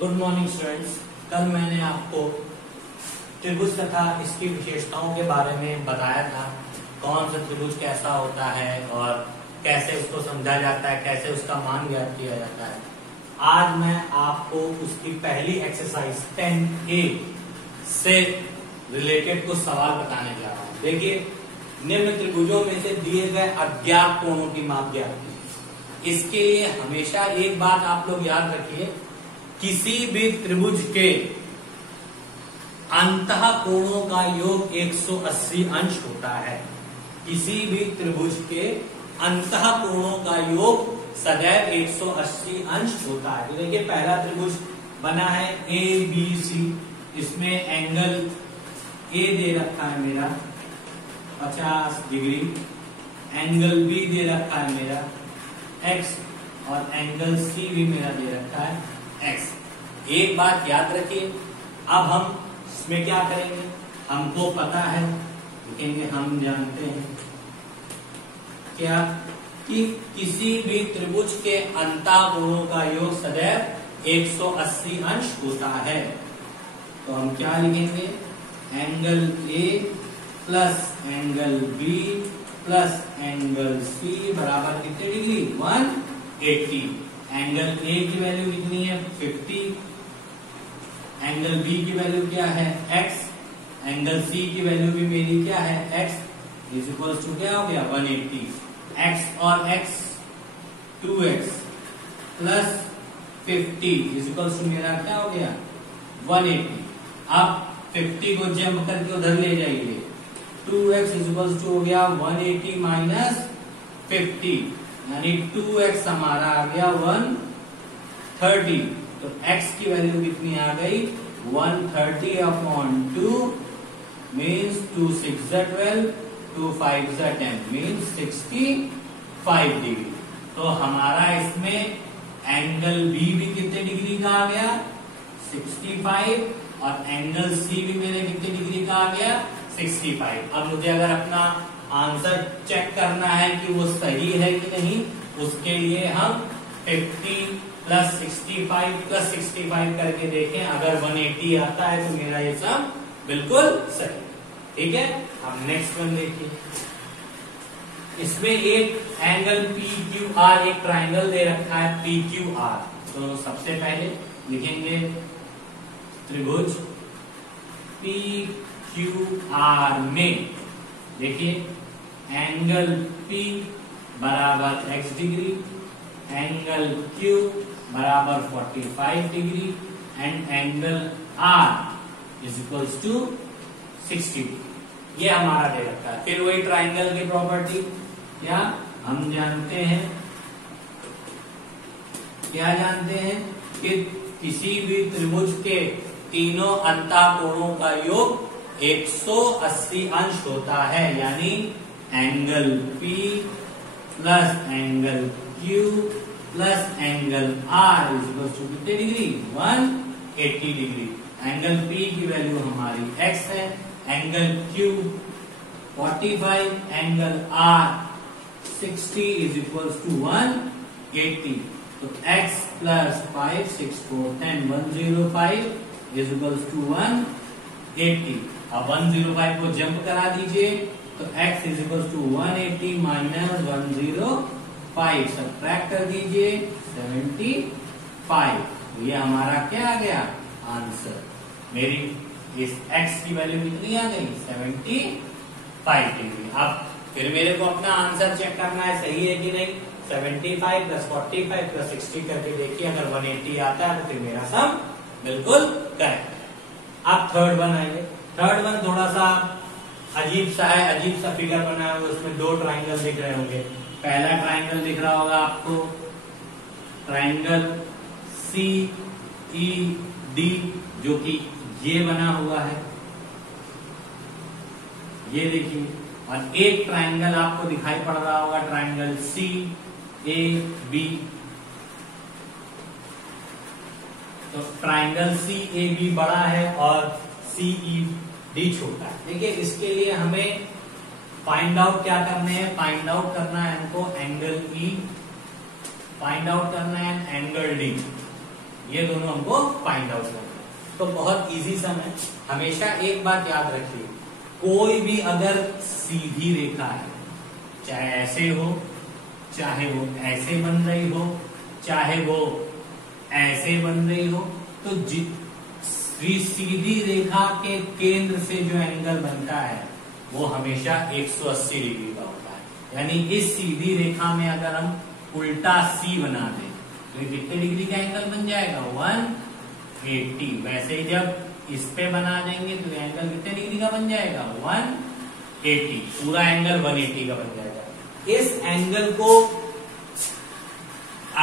Good morning students. कल मैंने आपको त्रिभुज तथा इसकी विशेषताओं के बारे में बताया था। कौन सा त्रिभुज कैसा होता है और कैसे उसको समझा जाता है, कैसे उसका मान ज्ञात किया जाता है। आज मैं आपको उसकी पहली एक्सरसाइज 10A से रिलेटेड कुछ सवाल बताने जा रहा हूँ। देखिए, निम्न त्रिभुजों में से दिए गए अज्ञात कोणों की माप ज्ञात कीजिए। इसके लिए हमेशा एक बात आप लोग याद रखिए, किसी भी त्रिभुज के अंतः कोणों का योग 180 अंश होता है। किसी भी त्रिभुज के अंतः कोणों का योग सदैव 180 अंश होता है। तो देखिए, पहला त्रिभुज बना है ABC, इसमें एंगल A दे रखा है मेरा 50 डिग्री, एंगल B दे रखा है मेरा X और एंगल C भी मेरा दे रखा है X। एक बात याद रखिए, अब हम इसमें क्या करेंगे, हमको पता है, लिखेंगे हम जानते हैं क्या कि किसी भी त्रिभुज के अंतः कोणों का योग सदैव 180 अंश होता है। तो हम क्या लिखेंगे, angle A plus angle B plus angle C बराबर कितने डिग्री, 180। एंगल A की वैल्यू कितनी है, 50। एंगल B की वैल्यू क्या है, X। एंगल C की वैल्यू भी मेरी क्या है, X इज इक्वल टू क्या हो गया, 180। X और X 2X plus 50 is equal to मेरा क्या हो गया, 180। अब 50 को जंप करके उधर ले जाइए, 2X इज इक्वल टू हो गया 180 माइनस 50, यानी 2X हमारा आ गया 130। तो X की वैल्यू कितनी आ गई, 130 अपॉन 2 मीन्स 2 6 12, 2 5 10 मीन्स 65 डिग्री। तो हमारा इसमें एंगल B भी कितने डिग्री का आ गया, 65, और एंगल C भी मेरे कितने डिग्री का आ गया, 65। अब मुझे अगर अपना आंसर चेक करना है कि वो सही है कि नहीं, उसके लिए हम 50 प्लस 65 प्लस 65 करके देखें। अगर 180 आता है तो मेरा ये सम बिल्कुल सही। ठीक है, अब नेक्स्ट वन देखिए। इसमें एक एंगल PQR, एक ट्राइंगल दे रखा है PQR। तो सबसे पहले लिखेंगे त्रिभुज PQR में देखिए, एंगल P बराबर x डिग्री, एंगल Q बराबर 45 degree and angle R is equals to 60। ये हमारा दे रखा है। फिर वही ट्राइंगल की प्रॉपर्टी, क्या हम जानते हैं, क्या जानते हैं कि किसी भी त्रिभुज के तीनों अंतः कोणों का योग 180 अंश होता है। यानी angle P plus angle Q plus angle R is equal to कितने डिग्री, 180 डिग्री। एंगल P की वैल्यू हमारी X है, angle Q 45, angle R 60 is equal to 180। तो X plus 5 6 4 10 105 is equal to 180। अब 105 को जंप करा दीजिए, तो x is equal to 180 minus 105 subtract कर दीजिए 75। तो ये हमारा क्या आ गया आंसर। मेरी इस x की वैल्यू कितनी आ गई, 75 डिग्री। अब फिर मेरे को अपना आंसर चेक करना है सही है कि नहीं। 75 प्लस 45 प्लस 60 करके देखिए, अगर 180 आता है तो फिर मेरा सम बिल्कुल करेक्ट है। अब थर्ड वन आएंगे। थर्ड वन थोड़ा सा अजीब सा है, अजीब सा फिगर बना है, उसमें दो ट्राइंगल दिख रहे होंगे। पहला ट्राइंगल दिख रहा होगा आपको, ट्राइंगल CED, जो कि ये बना हुआ है, ये देखिए। और एक ट्राइंगल आपको दिखाई पड़ रहा होगा, ट्राइंगल CAB। तो ट्राइंगल CAB बड़ा है और CED छोटा है। देखिए, इसके लिए हमें फाइंड आउट क्या करने हैं, फाइंड आउट करना है हमको एंगल ई फाइंड आउट करना है, एंगल डी, ये दोनों हमको फाइंड आउट करना है। तो बहुत इजी सम है। हमेशा एक बात याद रखिए, कोई भी अगर सीधी रेखा है, चाहे ऐसे हो, चाहे वो ऐसे बन रही हो, चाहे वो ऐसे बन रही हो, तो सीधी रेखा के केंद्र से जो एंगल बनता है वो हमेशा 180 डिग्री का होता है। यानी इस सीधी रेखा में अगर हम उल्टा सी बना दें तो ये कितने डिग्री का एंगल बन जाएगा? 180। वैसे ही जब इस पे बना देंगे तो एंगल कितने डिग्री का बन जाएगा? 180। पूरा एंगल 180 का बन जाएगा। इस एंगल को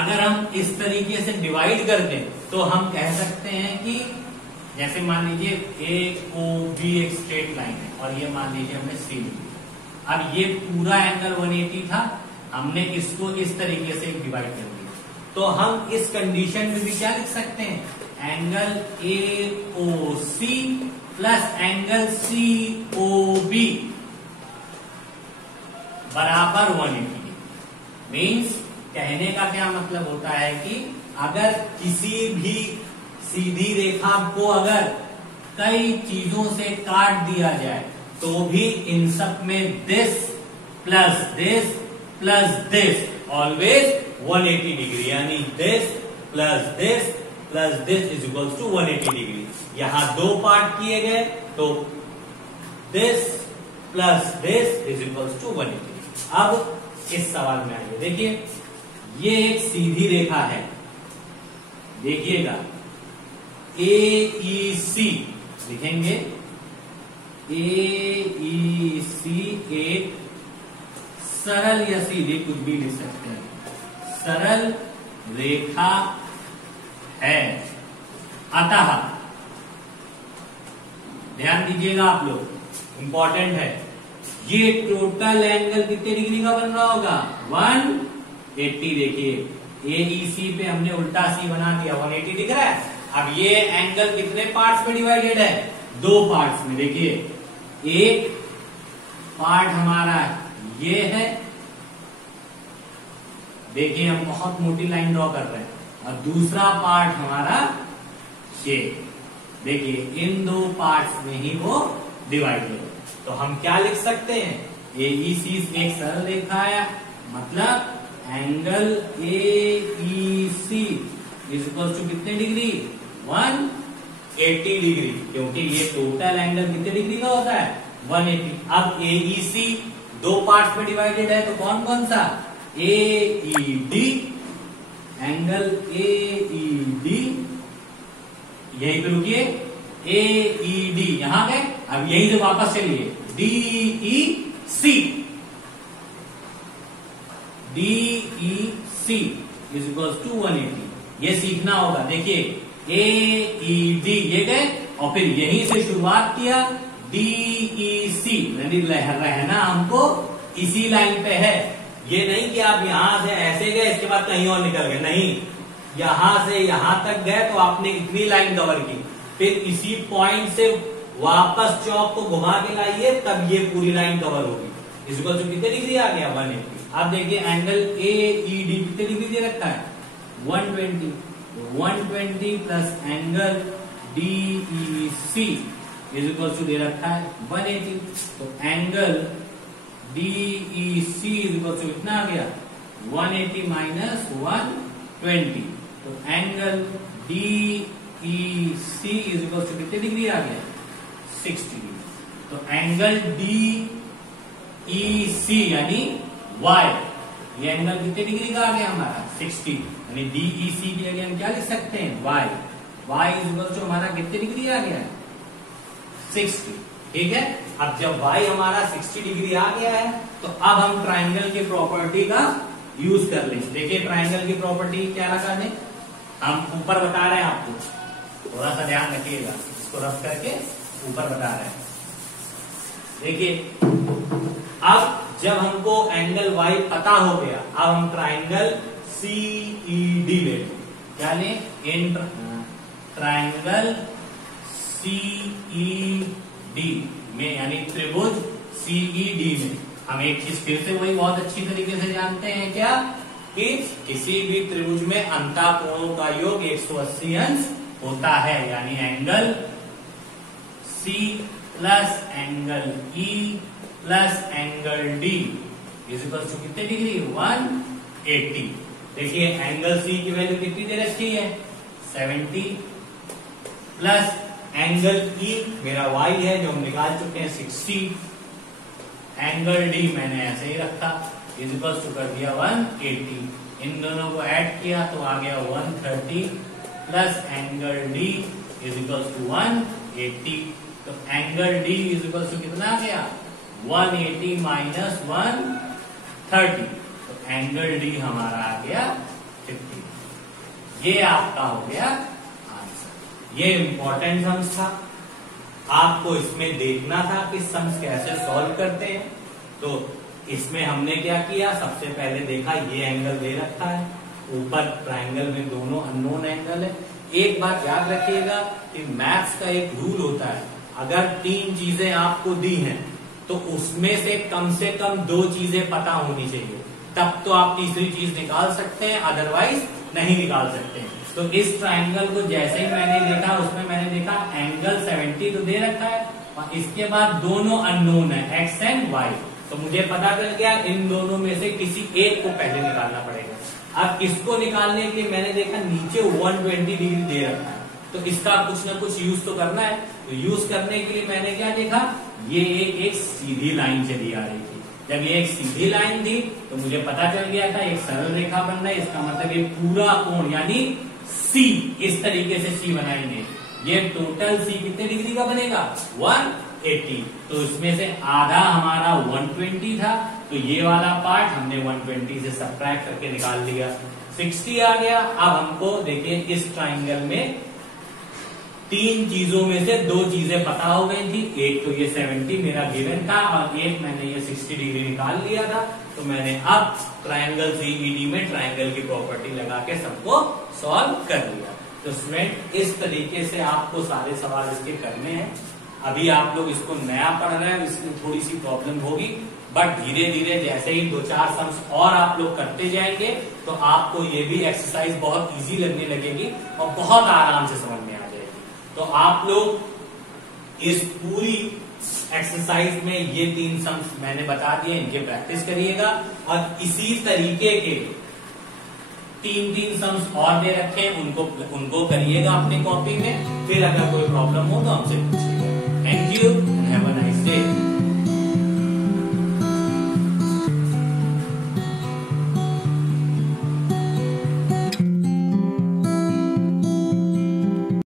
अगर हम इस तरीके से डिवाइड कर दें तो हम कह सकते हैं कि जैसे मान लीजिए ए ओ बी एक स्ट्रेट लाइन है और ये मान लीजिए हमने सी लिया। अब ये पूरा एंगल 180 था, हमने इसको इस तरीके से डिवाइड कर दिया, तो हम इस कंडीशन में भी क्या लिख सकते हैं? Angle A O C plus angle C O B बराबर 180। मीन्स कहने का क्या मतलब होता है कि अगर किसी भी सीधी रेखा को अगर कई चीजों से काट दिया जाए तो भी इन सब में this plus this always 180 degree, यानी this plus this is equals to 180 degree. यहां दो पार्ट किए गए तो this plus this is equals to 180। अब इस सवाल में आइए, देखिए ये एक सीधी रेखा है, देखिएगा AEC लिखेंगे, AEC एक सरल या सीधी कुछ भी लिख सकते हैं, सरल रेखा है। अतः ध्यान दीजिएगा आप लोग, इंपॉर्टेंट है, ये टोटल एंगल कितने डिग्री का बन रहा होगा? 180। देखिए AEC पे हमने उल्टा सी बना दिया, 180 दिख रहा है। अब ये एंगल कितने पार्ट्स में डिवाइडेड है? दो पार्ट्स में। देखिए एक पार्ट हमारा ये है, देखिए हम बहुत मोटी लाइन ड्रॉ कर रहे हैं, और दूसरा पार्ट हमारा ये, देखिए इन दो पार्ट्स में ही वो डिवाइडेड है। तो हम क्या लिख सकते हैं? AEC एक सरल रेखा है, मतलब angle AEC is equal to कितने डिग्री? 180 डिग्री, क्योंकि ये टोटल एंगल कितने डिग्री का होता है? 180। अब AEC दो पार्ट्स में डिवाइडेड है, तो कौन कौन सा? AED, एंगल AED, यहीं पे रुकिए, AED यहां गए, अब यहीं से वापस चलिए, DEC इज इक्वल टू 180। ये सीखना होगा। देखिए AED ये गए और फिर यहीं से शुरुआत किया, DEC यानी रहना हमको इसी लाइन पे है। ये नहीं कि आप यहां से ऐसे गए इसके बाद कहीं और निकल गए, नहीं, यहां से यहां तक गए तो आपने इतनी लाइन कवर की, फिर इसी पॉइंट से वापस चौक को घुमा के लाइए, तब ये पूरी लाइन कवर होगी। इसको जो कितने डिग्री आ गया? 180। अब देखिए एंगल AED कितने डिग्री दे रखा है? 120। 120 plus angle DEC is equal to दे रखा है 180। तो angle DEC is equal to कितना आ गया? 180 माइनस 120। तो angle DEC is equal to कितने डिग्री आ गया? 60 डिग्री। तो एंगल DEC यानी Y, ये एंगल कितने डिग्री का आ गया हमारा? 60। यानी DEC की जगह हम क्या लिख सकते हैं? Y इज इक्वल टू हमारा कितने डिग्री आ गया? 60। ठीक है। अब जब Y हमारा 60 डिग्री आ गया है तो अब हम ट्राइंगल की प्रॉपर्टी का यूज कर लें। देखिए ट्राइंगल की प्रॉपर्टी क्या लगा दें, हम ऊपर बता रहे हैं आपको, थोड़ा सा ध्यान रखिएगा, इसको रफ करके ऊपर बता रहे हैं। देखिए अब जब हमको एंगल Y पता हो गया, अब हम ट्राइंगल CED ले लें। क्या लें? इन ट्राइंगल CED में, यानी त्रिभुज CED में हम एक चीज फिर से वही बहुत अच्छी तरीके से जानते हैं क्या, कि किसी भी त्रिभुज में अंतः कोणों का योग 180 अंश होता है, यानी angle C plus angle E plus angle D is equal to कितने डिग्री, 180। देखिए एंगल C की वैल्यू कितनी दे रखी है, 70 प्लस एंगल E मेरा Y है जो हम निकाल चुके हैं 60, एंगल D मैंने ऐसे ही रखा इज इक्वल टू कर दिया 180। इन दोनों को ऐड किया तो आ गया 130 plus angle D is equal to 180। तो angle D is equal to कितना आ गया, 180 माइनस 130, तो एंगल D हमारा आ गया 50। ये आपका हो गया आंसर। ये इंपॉर्टेंट सम्स था, आपको इसमें देखना था कि सम्स कैसे सॉल्व करते हैं। तो इसमें हमने क्या किया, सबसे पहले देखा ये एंगल दे रखा है, ऊपर ट्रायंगल में दोनों अननोन एंगल है। एक बात याद रखिएगा कि मैथ्स का एक रूल होता है, अगर 3 चीजें आपको दी हैं तो उसमें से कम 2 चीजें पता होनी चाहिए, तब तो आप तीसरी चीज निकाल सकते हैं, अदरवाइज नहीं निकाल सकते हैं। तो इस ट्रायंगल को जैसे ही मैंने देखा, उसमें मैंने देखा एंगल 70 तो दे रखा है और इसके बाद दोनों अननोन है x एंड y, तो मुझे पता चल गया इन दोनों में से किसी एक को पहले निकालना पड़ेगा। अब इसको निकालने के मैंने देखा नीचे 120 डिग्री दे रखा है, तो इसका कुछ ना कुछ यूज तो करना है। तो यूज करने के लिए मैंने क्या देखा, ये एक सीधी लाइन चली आ रही थी। जब ये एक सीधी लाइन थी तो मुझे पता चल गया था एक सरल रेखा बन रहा है, इसका मतलब ये पूरा कोण यानी C, इस तरीके से C बनाएंगे, ये टोटल C कितने डिग्री का बनेगा, 180। तो इसमें से आधा हमारा 120 था, तो ये वाला पार्ट हमने 120 से सब्ट्रैक्ट करके निकाल लिया, 60 आ गया। अब हमको देखिए इस ट्राइंगल में 3 चीजों में से 2 चीजें पता हो गई थी, एक तो ये 70 मेरा गिवन था और एक मैंने ये 60 डिग्री निकाल लिया था। तो मैंने अब ट्रायंगल CED में ट्रायंगल की प्रॉपर्टी लगा के सबको सॉल्व कर लिया। तो स्टूडेंट इस तरीके से आपको सारे सवाल इसके करने हैं। अभी आप लोग इसको नया पढ़ रहे हैं, इसमें थोड़ी सी प्रॉब्लम होगी, बट धीरे धीरे जैसे ही 2-4 सम्स और आप लोग करते जाएंगे तो आपको ये भी एक्सरसाइज बहुत इजी लगने लगेगी और बहुत आराम से समझ में आ जाएगी। तो आप लोग इस पूरी एक्सरसाइज में ये 3 सम्स मैंने बता दिए, इनके प्रैक्टिस करिएगा और इसी तरीके के 3 सम्स और दे रखे हैं, उनको करिएगा अपनी कॉपी में। फिर अगर कोई प्रॉब्लम हो तो हमसे पूछिएगा। Thank you.